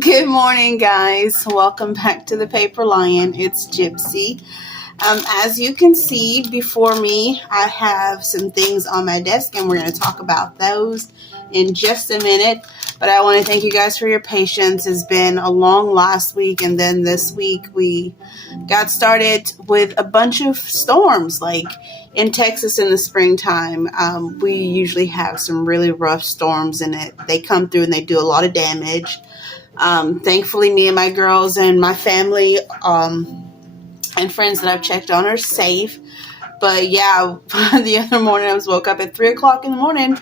Good morning, guys. Welcome back to the Paper Lion. It's Gypsy. As you can see before me, I have some things on my desk, and we're going to talk about those in just a minute. But I want to thank you guys for your patience. It's been a long last week, and then this week we got started with a bunch of storms. Like in Texas in the springtime, we usually have some really rough storms in it. They come through and they do a lot of damage. Thankfully, me and my girls and my family and friends that I've checked on are safe. But yeah, the other morning I was woke up at 3 o'clock in the morning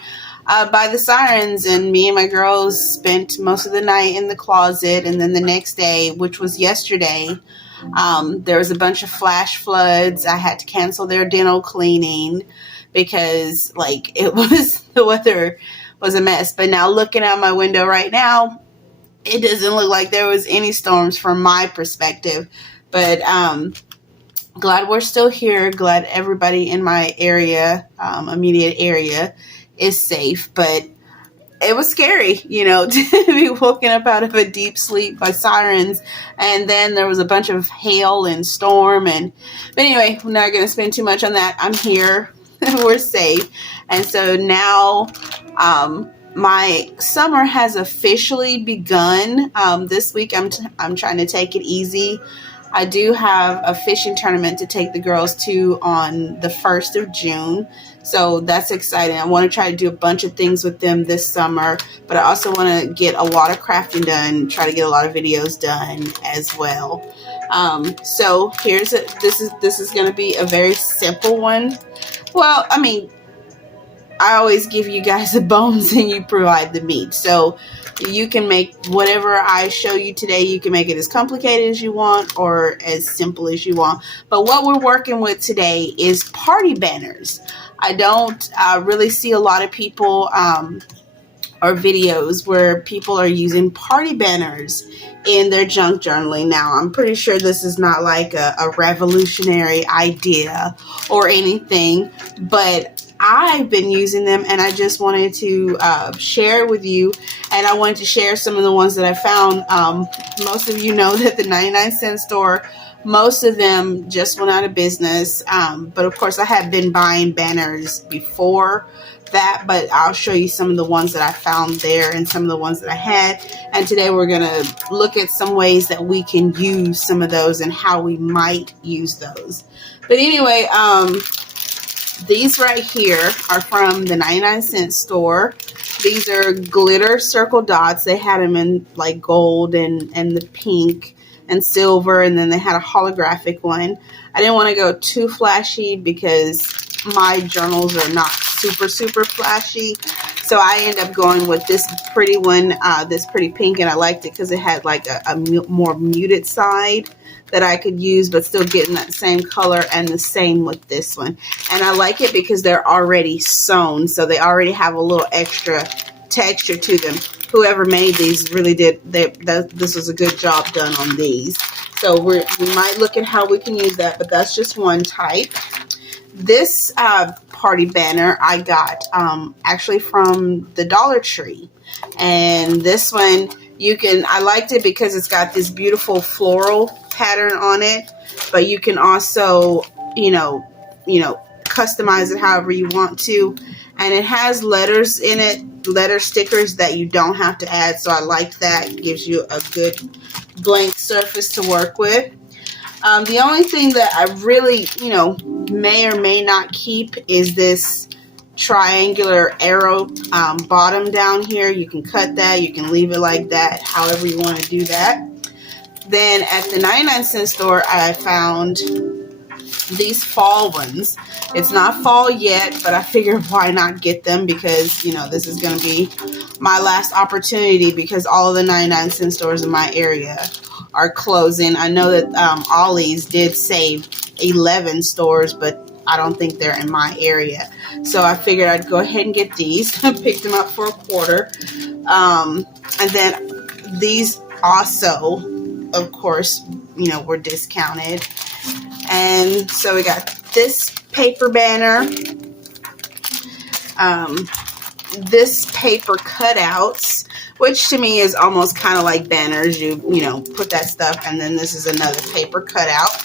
by the sirens, and me and my girls spent most of the night in the closet. And then the next day, which was yesterday, there was a bunch of flash floods. I had to cancel their dental cleaning because the weather was a mess. But now looking out my window right now, it doesn't look like there was any storms from my perspective. But glad we're still here. Glad everybody in my area, immediate area, is safe. But it was scary, to be woken up out of a deep sleep by sirens. And then there was a bunch of hail and storm. But anyway, we're not going to spend too much on that. I'm here. We're safe. And so now my summer has officially begun. This week I'm trying to take it easy. I do have a fishing tournament to take the girls to on the 1st of June. So that's exciting. I want to try to do a bunch of things with them this summer, but I also want to get a lot of crafting done, try to get a lot of videos done as well. So this is going to be a very simple one. Well, I always give you guys the bones and you provide the meat. So you can make whatever I show you today, you can make it as complicated as you want or as simple as you want. But what we're working with today is party banners. I don't really see a lot of people or videos where people are using party banners in their junk journaling. Now, I'm pretty sure this is not like a revolutionary idea or anything, but I've been using them, and I just wanted to share with you, and I wanted to share some of the ones that I found. Most of you know that the 99-cent store, most of them just went out of business, but of course I had been buying banners before that, but I'll show you some of the ones that I found there and some of the ones that I had. And today we're going to look at some ways that we can use some of those and how we might use those. But anyway, these right here are from the 99-cent store. These are glitter circle dots. They had them in like gold and the pink and silver, and then they had a holographic one. I didn't want to go too flashy because my journals are not super flashy, so I end up going with this pretty one, this pretty pink, and I liked it because it had like a more muted side that I could use, but still getting that same color, and the same with this one. And I like it because they're already sewn, so they already have a little extra texture to them. Whoever made these really did, this was a good job done on these. So we might look at how we can use that, but that's just one type. This party banner I got actually from the Dollar Tree, and this one I liked it because it's got this beautiful floral pattern on it, but you can also customize it however you want to, and it has letters in it, letter stickers that you don't have to add, so I liked that. It gives you a good blank surface to work with. The only thing that I really may or may not keep is this triangular arrow bottom down here. You can cut that, you can leave it like that, however you want to do that. Then at the 99-cent store, I found these fall ones. It's not fall yet, but I figured why not get them, because this is going to be my last opportunity, because all of the 99-cent stores in my area are closing. I know that Ollie's did save 11 stores, but I don't think they're in my area. So I figured I'd go ahead and get these. I picked them up for $0.25. And then these also, of course, were discounted. And so we got this paper banner, this paper cutouts, which to me is almost kind of like banners. You know, put that stuff, and then this is another paper cutout.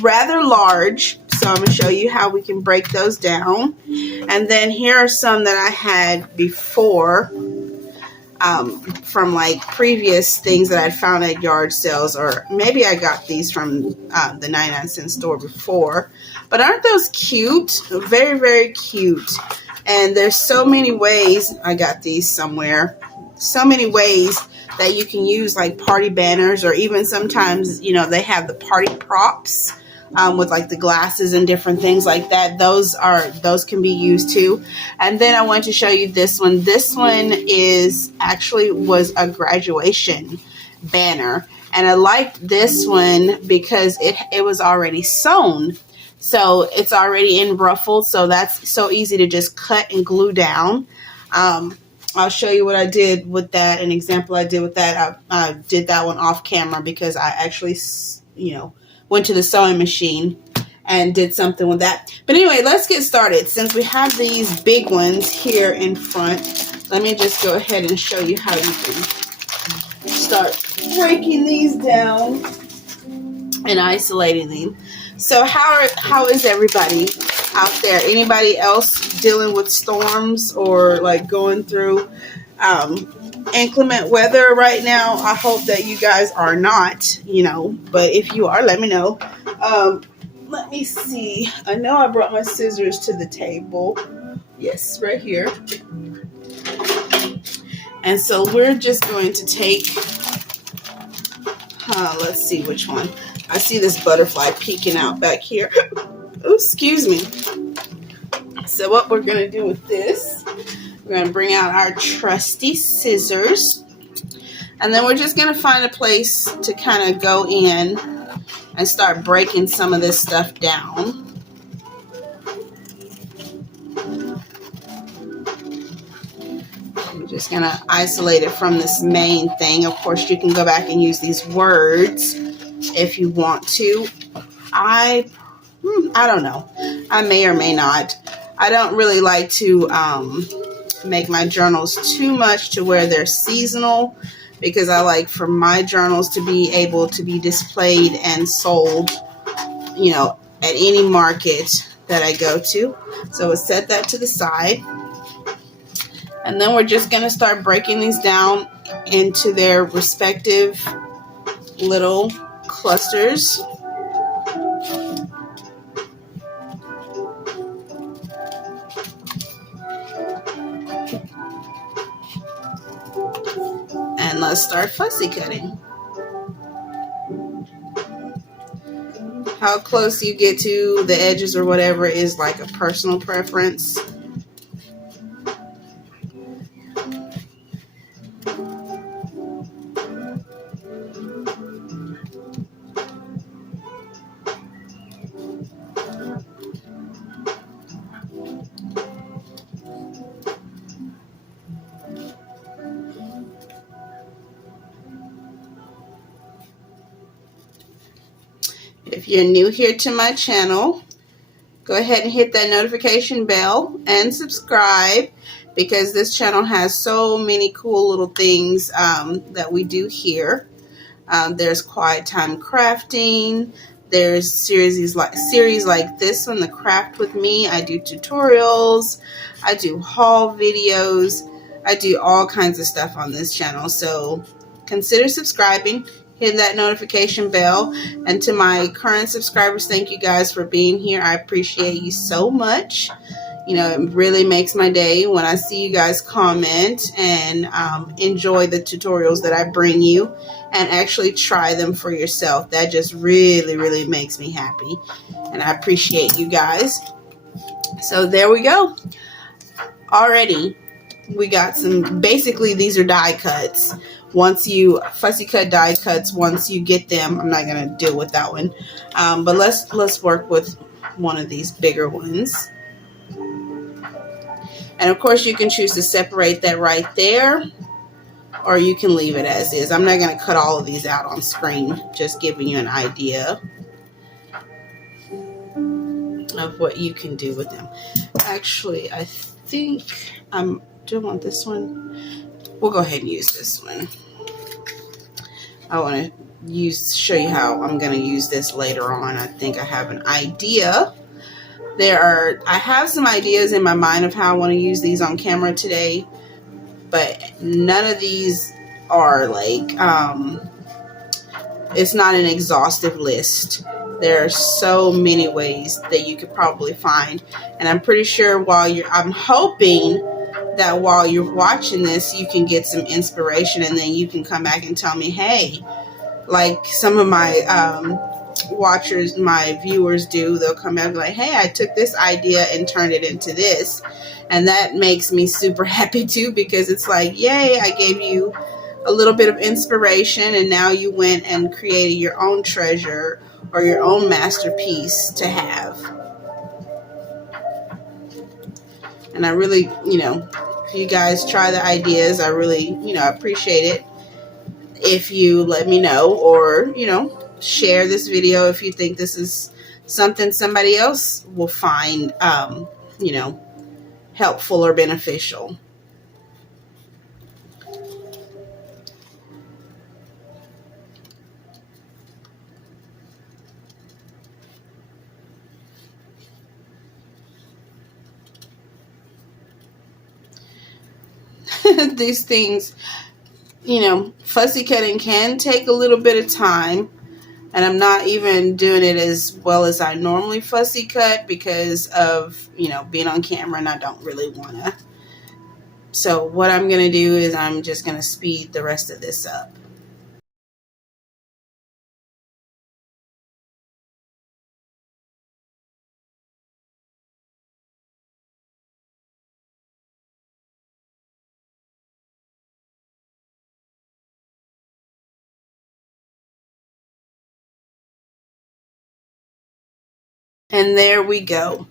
Rather large, so I'm going to show you how we can break those down. And then here are some that I had before, from like previous things that I'd found at yard sales, or maybe I got these from the 99-cent store before. But aren't those cute? Very, very cute. And there's so many ways, I got these somewhere, so many ways that you can use like party banners, or even sometimes, you know, they have the party props with like the glasses and different things like that. Those can be used too. And then I want to show you this one. This one was a graduation banner, and I liked this one because it was already sewn. So it's already in ruffled, so that's so easy to just cut and glue down. I'll show you what I did with that, an example I did with that. I did that one off camera because I actually, you know, went to the sewing machine and did something with that. But anyway, let's get started. Since we have these big ones here in front, let me just go ahead and show you how you can start breaking these down and isolating them. So how is everybody out there? Anybody else dealing with storms or like going through inclement weather right now? I hope that you guys are not, you know, but if you are, let me know. Let me see. I know I brought my scissors to the table. Yes, right here. And so we're just going to take, let's see which one. I see this butterfly peeking out back here. Ooh, excuse me. So what we're going to do with this, we're going to bring out our trusty scissors. And then we're just going to find a place to kind of go in and start breaking some of this stuff down. I'm just going to isolate it from this main thing. Of course, you can go back and use these words if you want to. I don't know. I may or may not. I don't really like to make my journals too much to where they're seasonal, because I like for my journals to be able to be displayed and sold, you know, at any market that I go to. So we'll set that to the side. And then we're just going to start breaking these down into their respective little clusters. And let's start fussy cutting. How close you get to the edges or whatever is like a personal preference. If you're new here to my channel, go ahead and hit that notification bell and subscribe, because this channel has so many cool little things that we do here. There's Quiet Time Crafting. There's series like this one, the Craft With Me. I do tutorials. I do haul videos. I do all kinds of stuff on this channel. So consider subscribing. Hit that notification bell. And to my current subscribers, thank you guys for being here. I appreciate you so much. You know, it really makes my day when I see you guys comment and enjoy the tutorials that I bring you and actually try them for yourself. That just really, really makes me happy. And I appreciate you guys. So there we go. Already, we got some, basically these are die cuts. Once you fussy cut die cuts, once you get them, I'm not going to deal with that one. But let's work with one of these bigger ones. And of course, you can choose to separate that right there, or you can leave it as is. I'm not going to cut all of these out on screen, just giving you an idea of what you can do with them. Actually, I think do I want this one? we'll go ahead and use this one. I want to show you how I'm going to use this later on. I think I have an idea. I have some ideas in my mind of how I want to use these on camera today, but none of these are like, it's not an exhaustive list. There are so many ways that you could probably find, and I'm pretty sure I'm hoping that while you're watching this, you can get some inspiration, and then you can come back and tell me, hey, like some of my watchers, my viewers do, they'll come back and be like, hey, I took this idea and turned it into this. And that makes me super happy too, because it's like, yay, I gave you a little bit of inspiration, and now you went and created your own treasure or your own masterpiece to have. And I really, if you guys try the ideas, I really, appreciate it if you let me know, or, share this video if you think this is something somebody else will find, helpful or beneficial. These things, fussy cutting can take a little bit of time, and I'm not even doing it as well as I normally fussy cut because of, being on camera, and I don't really want to. So what I'm going to do is I'm just going to speed the rest of this up. And there we go.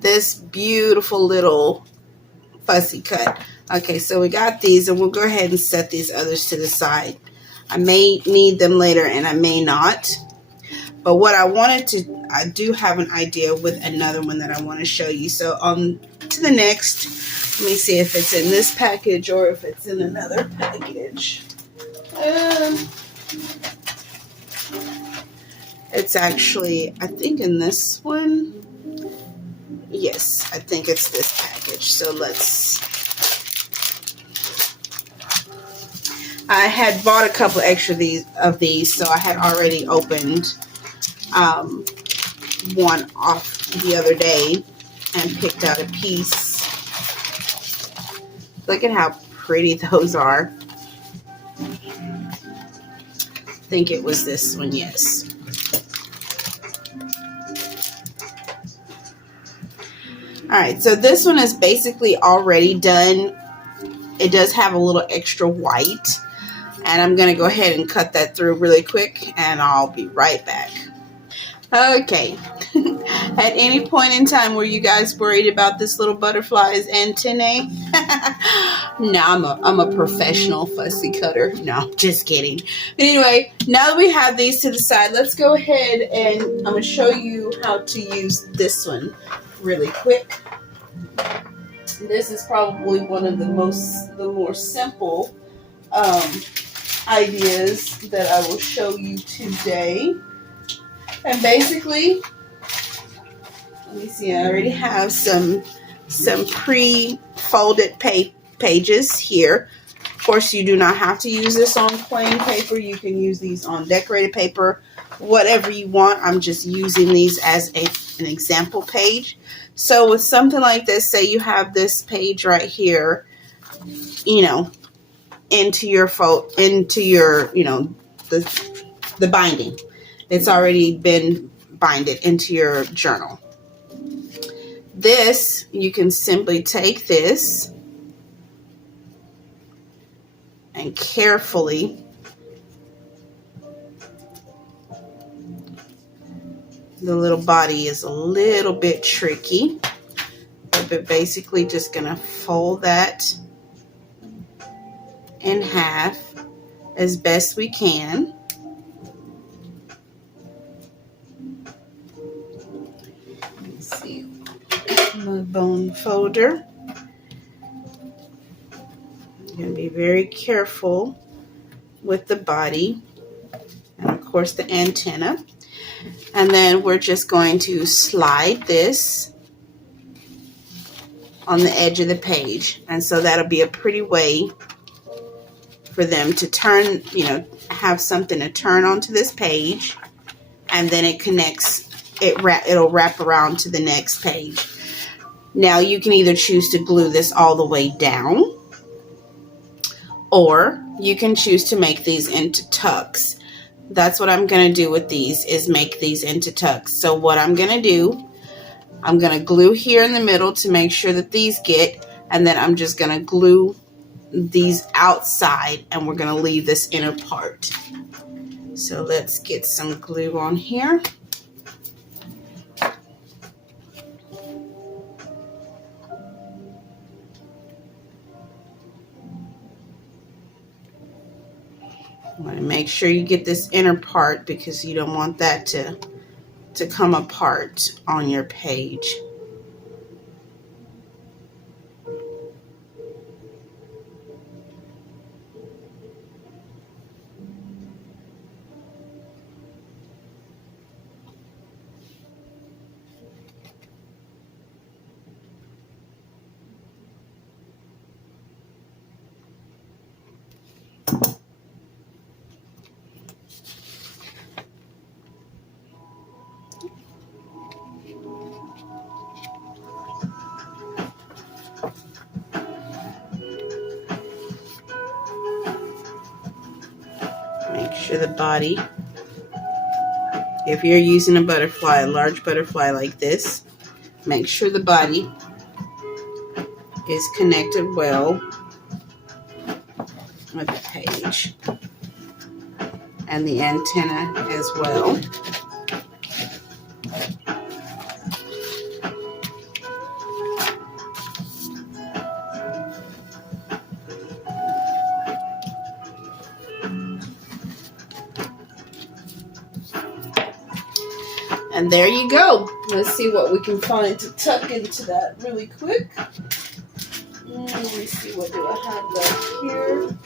This beautiful little fussy cut. Okay, so we got these, and we'll go ahead and set these others to the side. I may need them later and I may not. But what I do have an idea with another one that I want to show you. So on to the next. Let me see if it's in this package or if it's in another package. It's actually, I think, in this one. Yes, I think it's this package. So I had bought a couple extra of these, so I had already opened one off the other day and picked out a piece. Look at how pretty those are. I think it was this one, yes. Alright, so this one is basically already done. It does have a little extra white, and I'm going to go ahead and cut that through really quick, and I'll be right back. Okay, at any point in time were you guys worried about this little butterfly's antennae? No, I'm a professional fussy cutter. No, just kidding. Anyway, now that we have these to the side, let's go ahead and I'm going to show you how to use this one really quick. This is probably one of the more simple ideas that I will show you today. And basically, let me see, I already have some pre-folded pages here. Of course, you do not have to use this on plain paper. You can use these on decorated paper, whatever you want. I'm just using these as an example page. So with something like this, say you have this page right here, into your the binding. It's already been binded into your journal. This, you can simply take this and carefully the little body is a little bit tricky, but basically just gonna fold that in half as best we can. Let's see, my bone folder. going to be very careful with the body and of course the antenna. And then we're just going to slide this on the edge of the page. And so that'll be a pretty way for them to turn, have something to turn onto this page. And then it connects, it'll wrap around to the next page. Now you can either choose to glue this all the way down, or you can choose to make these into tucks. That's what I'm going to do with these, is make these into tucks. So what I'm going to do, I'm going to glue here in the middle to make sure that these get, and then I'm just going to glue these outside, and we're going to leave this inner part. So let's get some glue on here. I'm going to make sure you get this inner part because you don't want that to come apart on your page. Make sure the body, if you're using a butterfly, a large butterfly like this, make sure the body is connected well with the page and the antenna as well. And there you go. Let's see what we can find to tuck into that really quick. Let me see, what do I have back here?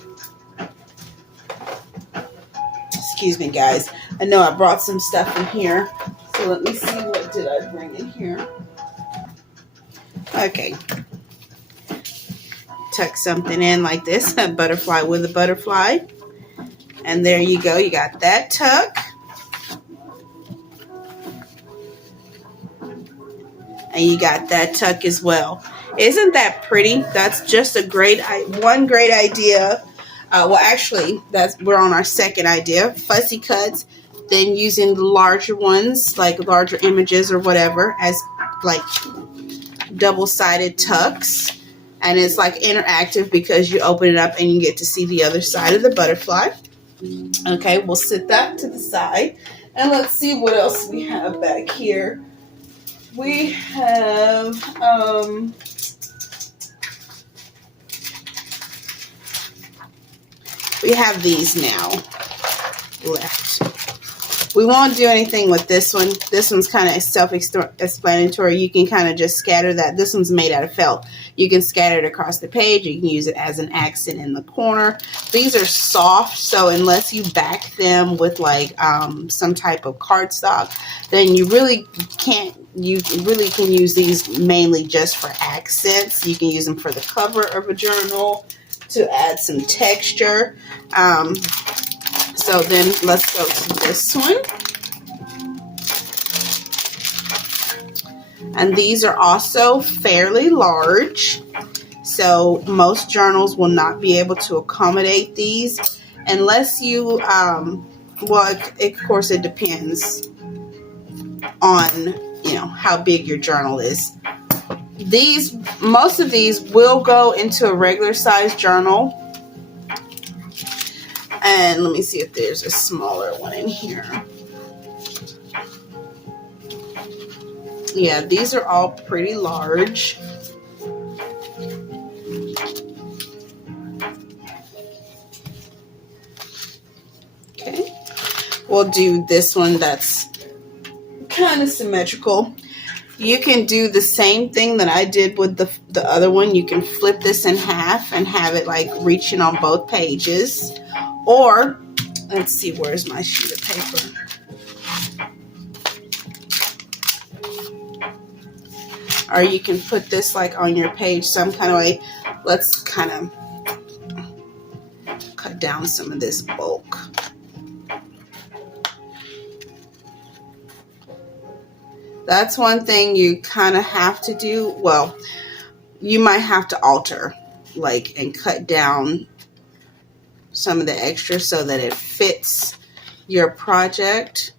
Excuse me, guys. I know I brought some stuff in here. So let me see, what did I bring in here? Okay. Tuck something in like this, a butterfly with a butterfly. And there you go. You got that tuck. And you got that tuck as well. Isn't that pretty? That's just a one great idea. Well, actually, we're on our second idea. Fussy cuts, then using the larger ones, like larger images or whatever, as like double-sided tucks. And it's like interactive because you open it up and you get to see the other side of the butterfly. Okay, we'll set that to the side. And let's see what else we have back here. We have these now left. We won't do anything with this one. This one's kind of self-explanatory. You can kind of just scatter that. This one's made out of felt. You can scatter it across the page. You can use it as an accent in the corner. These are soft, so unless you back them with like some type of cardstock, then you really can't. You really can use these mainly just for accents. You can use them for the cover of a journal to add some texture. So then let's go to this one. And these are also fairly large. So most journals will not be able to accommodate these unless you, well, of course it depends on, how big your journal is. Most of these will go into a regular size journal. And let me see if there's a smaller one in here. Yeah, these are all pretty large. Okay. We'll do this one that's kind of symmetrical. You can do the same thing that I did with the other one. You can flip this in half and have it like reaching on both pages. Or, let's see, where's my sheet of paper? Or you can put this like on your page some kind of way. Let's kind of cut down some of this bulk. That's one thing you kind of have to do. Well, you might have to alter, like, and cut down some of the extra so that it fits your project.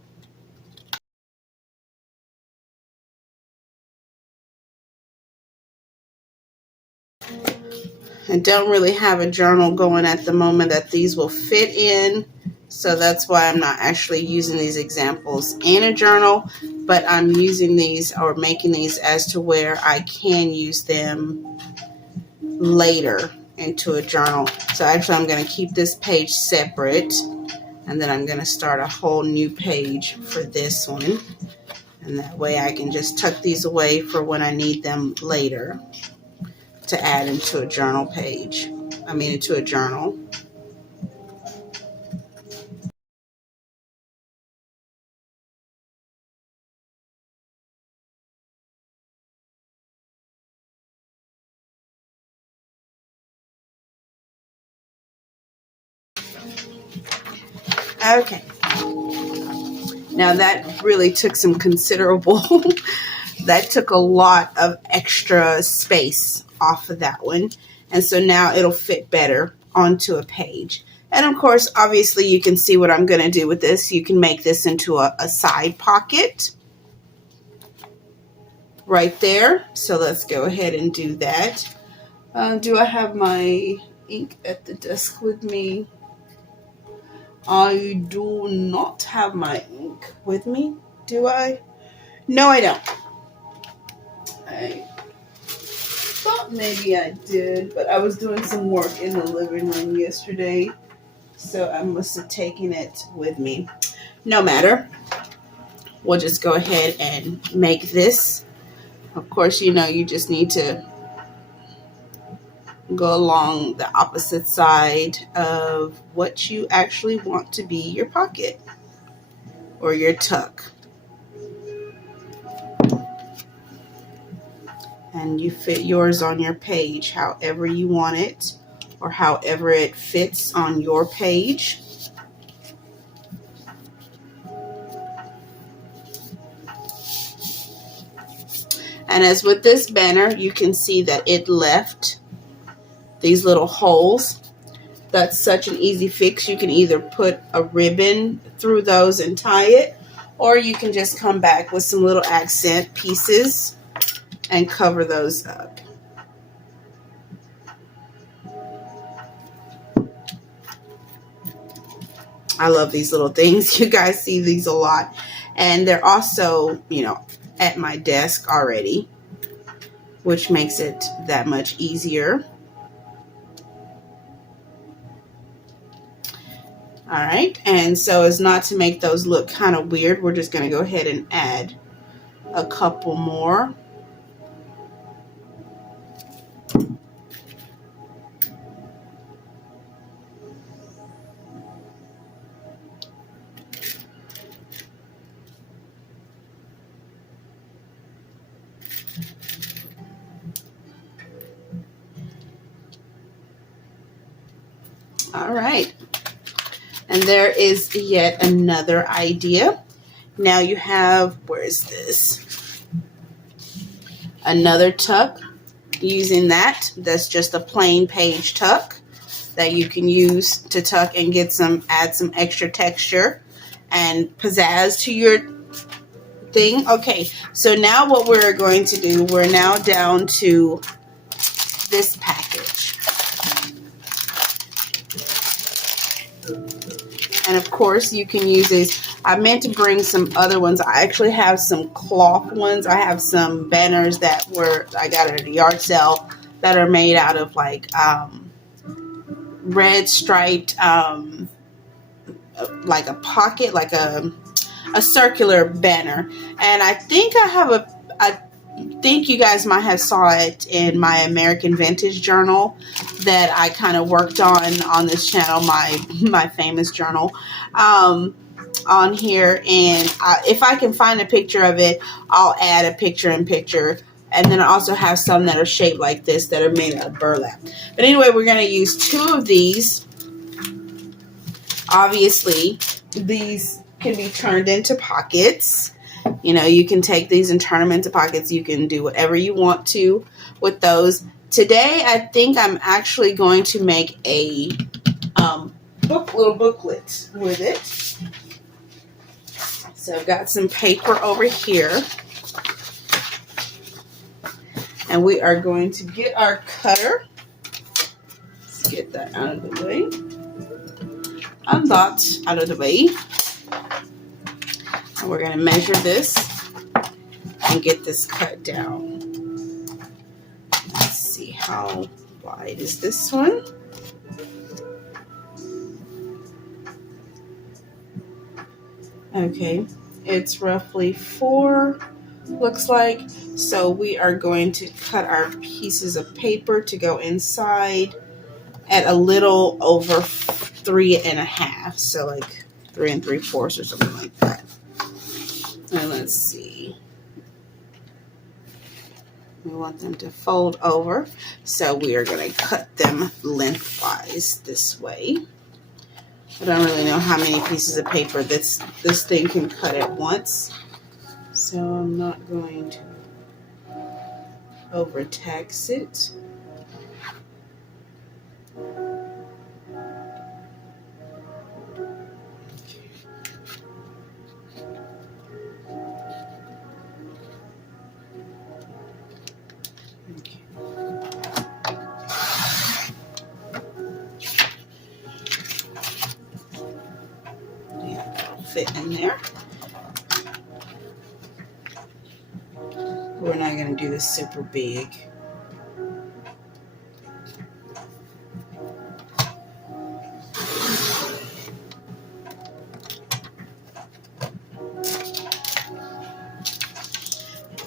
I don't really have a journal going at the moment that these will fit in, so that's why I'm not actually using these examples in a journal, but I'm using these or making these as to where I can use them later into a journal. So actually I'm going to keep this page separate, and then I'm going to start a whole new page for this one, and that way I can just tuck these away for when I need them later to add into a journal page. Into a journal. Okay. Now that really took some considerable, that took a lot of extra space off of that one. And so now it'll fit better onto a page. And of course, obviously you can see what I'm going to do with this. You can make this into a side pocket right there. So let's go ahead and do that. Do I have my ink at the desk with me? I do not have my ink with me, do I? No, I don't. I thought maybe I did, but I was doing some work in the living room yesterday, so I must have taken it with me. No matter. We'll just go ahead and make this. Of course, you just need to go along the opposite side of what you actually want to be your pocket or your tuck. And you fit yours on your page however you want it, or however it fits on your page. And as with this banner, you can see that it left these little holes. That's such an easy fix. You can either put a ribbon through those and tie it, or you can just come back with some little accent pieces and cover those up. I love these little things. You guys see these a lot. And they're also, at my desk already, which makes it that much easier. All right, and so as not to make those look kind of weird, we're just going to go ahead and add a couple more. All right. And there is yet another idea. Now you have, where is this? Another tuck. Using that, that's just a plain page tuck that you can use to tuck and add some extra texture and pizzazz to your thing. Okay, so now what we're going to do, we're now down to this package. And of course, you can use these. I meant to bring some other ones. I actually have some cloth ones. I have some banners that I got at a yard sale that are made out of like red striped, like a pocket, like a circular banner. And I think I I think you guys might have saw it in my American Vintage journal that I kind of worked on this channel, my famous journal, on here. And if I can find a picture of it, I'll add a picture-in-picture. And then I also have some that are shaped like this that are made out of burlap. But anyway, we're going to use 2 of these. Obviously, these can be turned into pockets. You know, you can take these and turn them into pockets. You can do whatever you want to with those. Today, I think I'm actually going to make a little booklet with it. So I've got some paper over here. And we are going to get our cutter. Let's get that out of the way. And that out of the way. And we're going to measure this and get this cut down. Let's see, how wide is this one? Okay, it's roughly 4, looks like. So we are going to cut our pieces of paper to go inside at a little over 3.5. So like 3 3/4 or something like that. And let's see. We want them to fold over. So we are going to cut them lengthwise this way. I don't really know how many pieces of paper this thing can cut at once. So I'm not going to overtax it. Fit in there. We're not going to do this super big.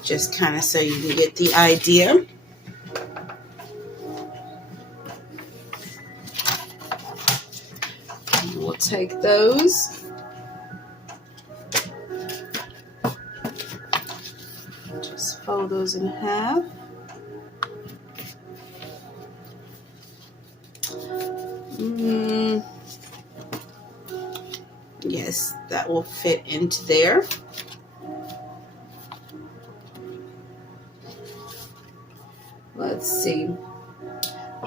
Just kind of so you can get the idea. And we'll take those. Fold those in half. Yes, that will fit into there. Let's see.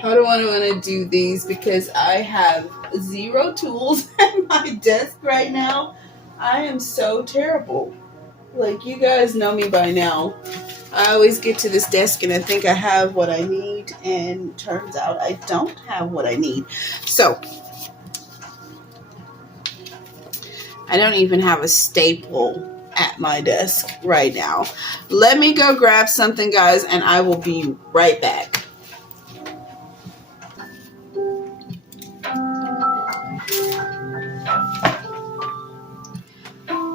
How do I want to do these? Because I have 0 tools at my desk right now. I am so terrible. Like, you guys know me by now. I always get to this desk and I think I have what I need, and turns out I don't have what I need. So, I don't even have a staple at my desk right now. Let me go grab something, guys, and I will be right back.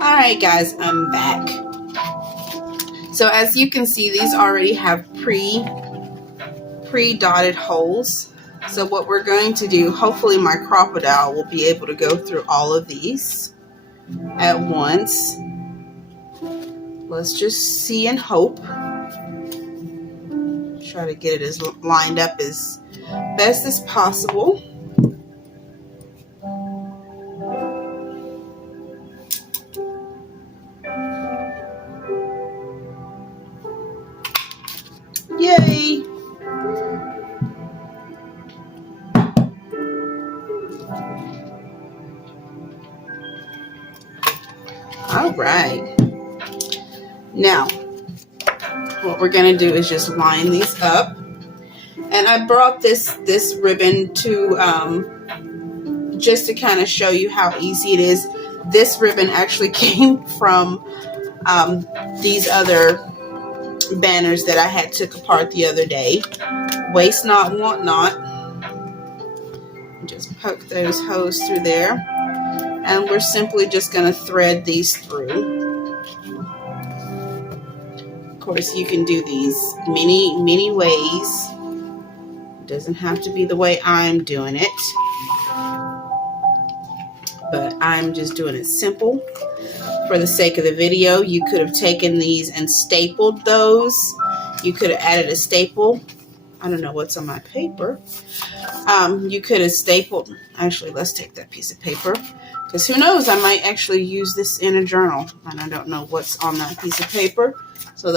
Alright guys, I'm back. So as you can see, these already have pre-dotted holes. So what we're going to do, hopefully my crocodile will be able to go through all of these at once. Let's just see and hope. Try to get it as lined up as best as possible. Yay! All right. Now, what we're going to do is just line these up. And I brought this ribbon to just to kind of show you how easy it is. This ribbon actually came from these other banners that I had took apart the other day. Waste not, want not. Just poke those holes through there, and we're simply just going to thread these through. course, you can do these many ways. It doesn't have to be the way I'm doing it, but I'm just doing it simple for the sake of the video. You could have taken these and stapled those. You could have added a staple. I don't know what's on my paper. You could have stapled. Actually, let's take that piece of paper, because who knows, I might actually use this in a journal, and I don't know what's on that piece of paper. So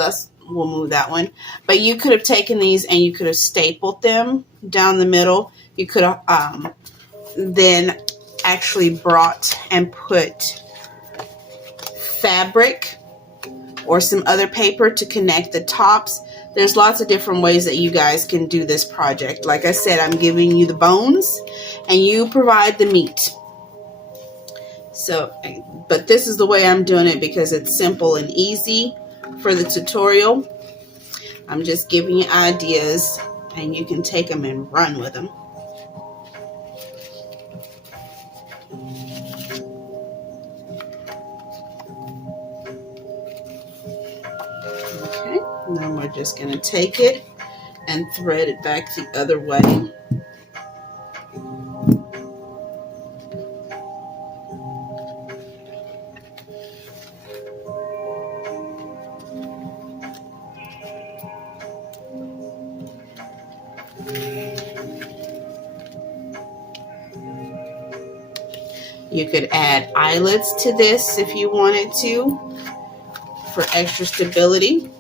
we'll move that one. But you could have taken these and you could have stapled them down the middle. You could have then actually brought and put fabric or some other paper to connect the tops. There's lots of different ways that you guys can do this project. Like I said, I'm giving you the bones and you provide the meat. So, but this is the way I'm doing it because it's simple and easy for the tutorial. I'm just giving you ideas and you can take them and run with them. Okay, and then we're just going to take it and thread it back the other way. You could add eyelets to this if you wanted to for extra stability.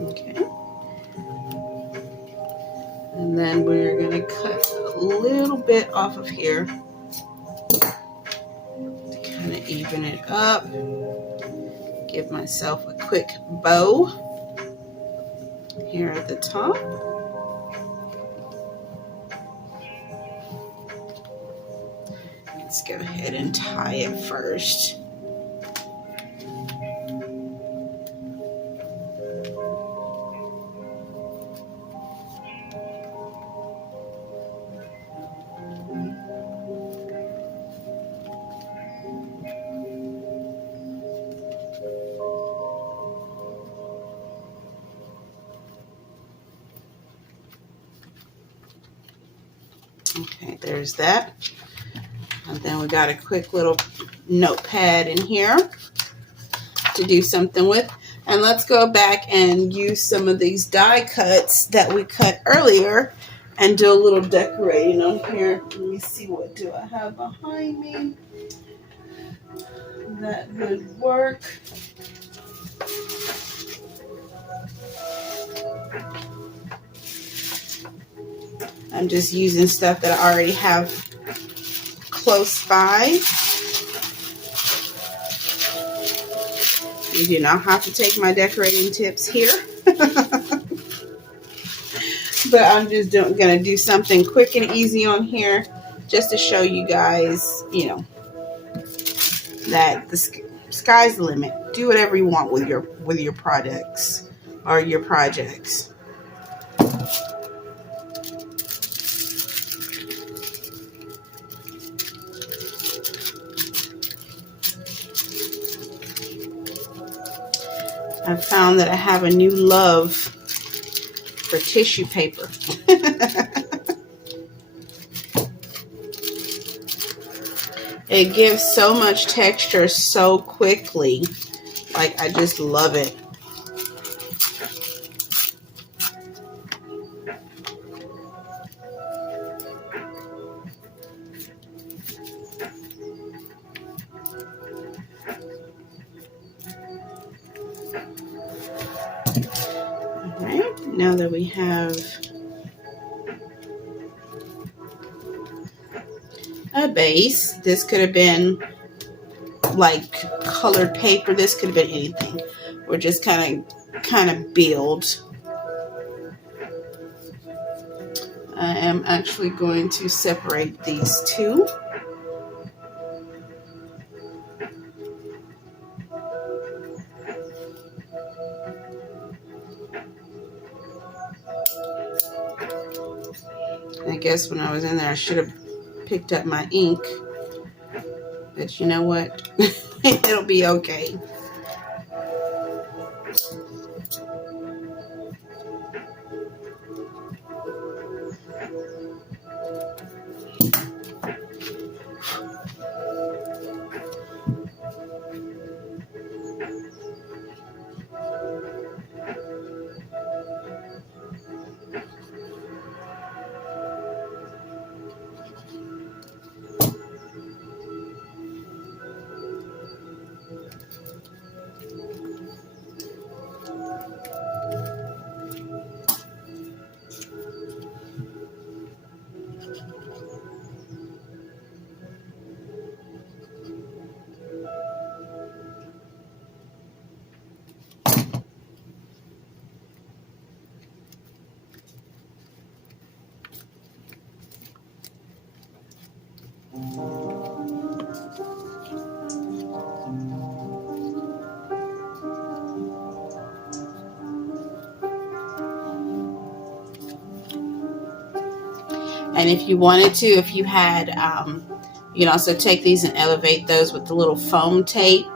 Okay. And then we're going to cut a little bit off of here to kind of even it up. Give myself a quick bow here at the top. Let's go ahead and tie it first. Okay, there's that. And then we got a quick little notepad in here to do something with. And let's go back and use some of these die cuts that we cut earlier and do a little decorating on here. Let me see, what do I have behind me? That would work. I'm just using stuff that I already have close by. You do not have to take my decorating tips here. But I'm just going to do something quick and easy on here just to show you guys, you know, that the sky's the limit. Do whatever you want with your products or your projects. I've found that I have a new love for tissue paper. It gives so much texture so quickly. Like, I just love it. Alright, now that we have a base, this could have been like colored paper, this could have been anything. We're just kind of build. I am actually going to separate these two. I guess when I was in there, I should have picked up my ink. But you know what? It'll be okay. And if you wanted to, if you had, you can also take these and elevate those with the little foam tape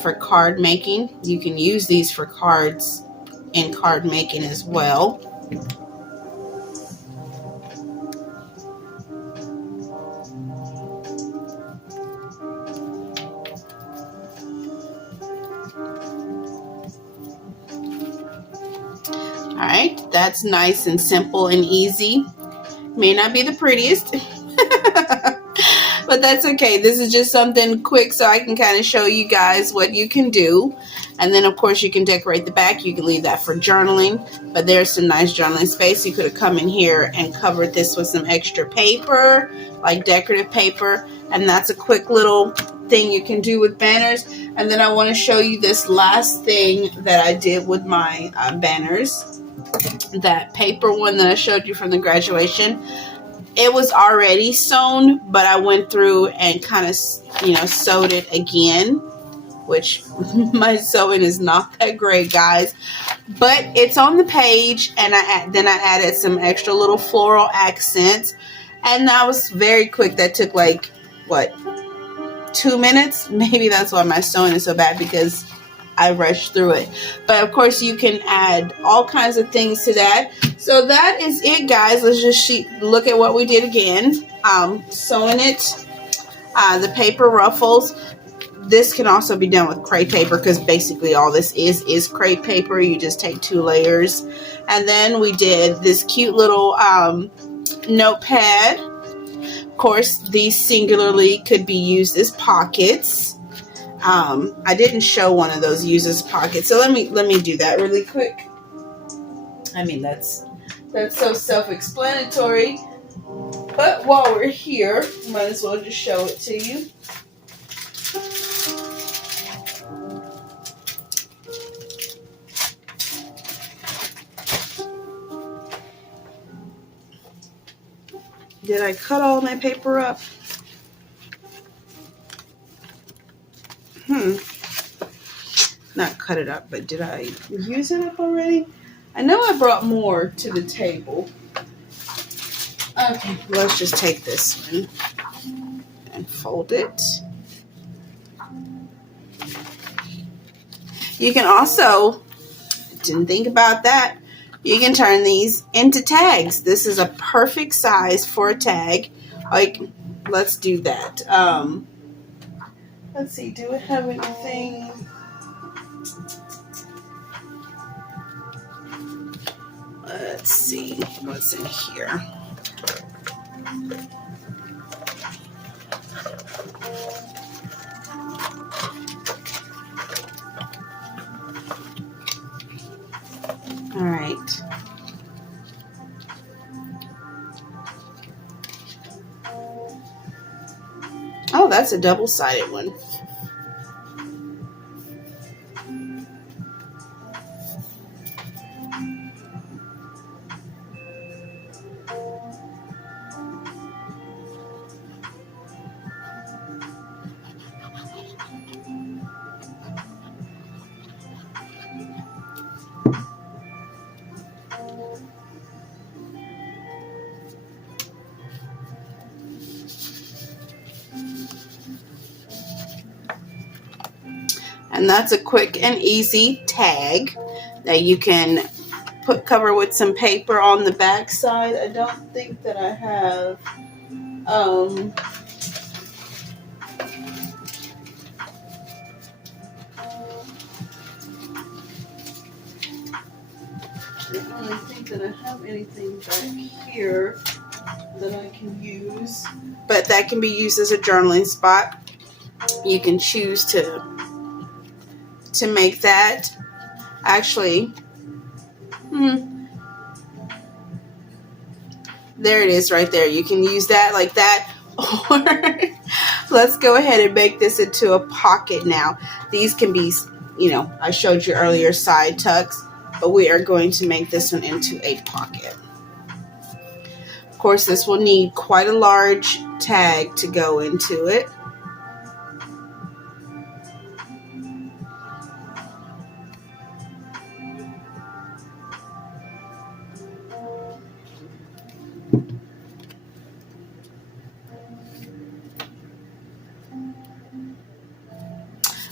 for card making. You can use these for cards in card making as well. All right, that's nice and simple and easy. May not be the prettiest, but that's okay. This is just something quick so I can kind of show you guys what you can do. And then, of course, you can decorate the back. You can leave that for journaling, but there's some nice journaling space. You could have come in here and covered this with some extra paper, like decorative paper, and that's a quick little thing you can do with banners. And then I want to show you this last thing that I did with my banners. That paper one that I showed you from the graduation, it was already sewn, but I went through and kind of, sewed it again, which my sewing is not that great, guys, but it's on the page. And then I added some extra little floral accents, and that was very quick. That took like, what, 2 minutes? Maybe that's why my sewing is so bad, because I rushed through it. But of course you can add all kinds of things to that. So that is it, guys. Let's just look at what we did again. Sewing it, the paper ruffles. This can also be done with crepe paper, because basically all this is crepe paper. You just take 2 layers. And then we did this cute little notepad. Of course, these singularly could be used as pockets. I didn't show one of those used as pockets, so let me do that really quick. I mean, that's so self-explanatory. But while we're here, might as well just show it to you. Did I cut all my paper up? Not cut it up, but did I use it up already? I know I brought more to the table. Okay, let's just take this one and fold it. You can also, didn't think about that, you can turn these into tags. This is a perfect size for a tag. Like, let's do that. Let's see, do it have anything? Let's see what's in here. All right. Oh, that's a double-sided one. And that's a quick and easy tag that you can cover with some paper on the back side. I don't think that I have I don't think that I have anything back here that I can use, but that can be used as a journaling spot. You can choose to make that. Actually, There it is right there. You can use that like that. Or let's go ahead and make this into a pocket now. These can be, you know, I showed you earlier side tucks, but we are going to make this one into a pocket. Of course, this will need quite a large tag to go into it.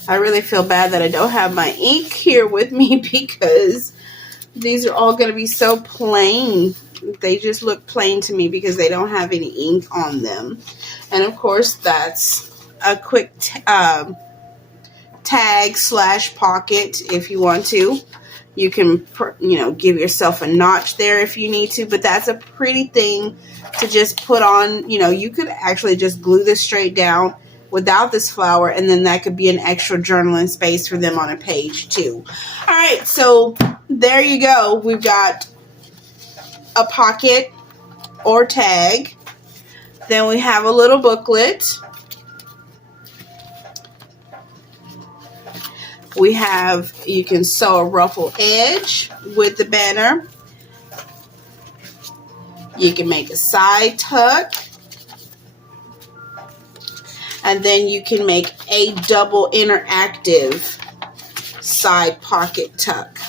I really feel bad that I don't have my ink here with me because these are all going to be so plain. They just look plain to me because they don't have any ink on them. And of course, that's a quick tag slash pocket if you want to. You can, you know, give yourself a notch there if you need to, but that's a pretty thing to just put on. You know, you could actually just glue this straight down without this flower, and then that could be an extra journaling space for them on a page too. All right, so there you go. We've got a pocket or tag. Then we have a little booklet. We have, you can sew a ruffle edge with the banner. You can make a side tuck. And then you can make a double interactive side pocket tuck.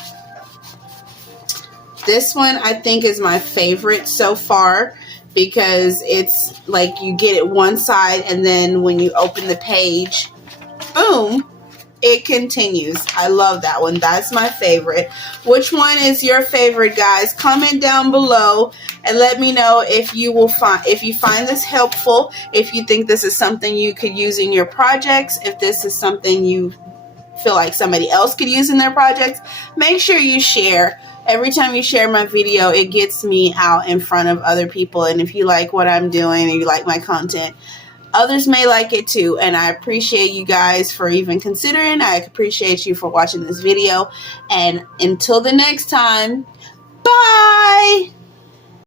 This one I think is my favorite so far because it's like you get it one side and then when you open the page, boom, it continues. I love that one. That's my favorite. Which one is your favorite, guys? Comment down below and let me know if you find this helpful, if you think this is something you could use in your projects, if this is something you feel like somebody else could use in their projects. Make sure you share. Every time you share my video, it gets me out in front of other people. And if you like what I'm doing and you like my content, others may like it too, and I appreciate you guys for even considering. I appreciate you for watching this video, and until the next time, bye!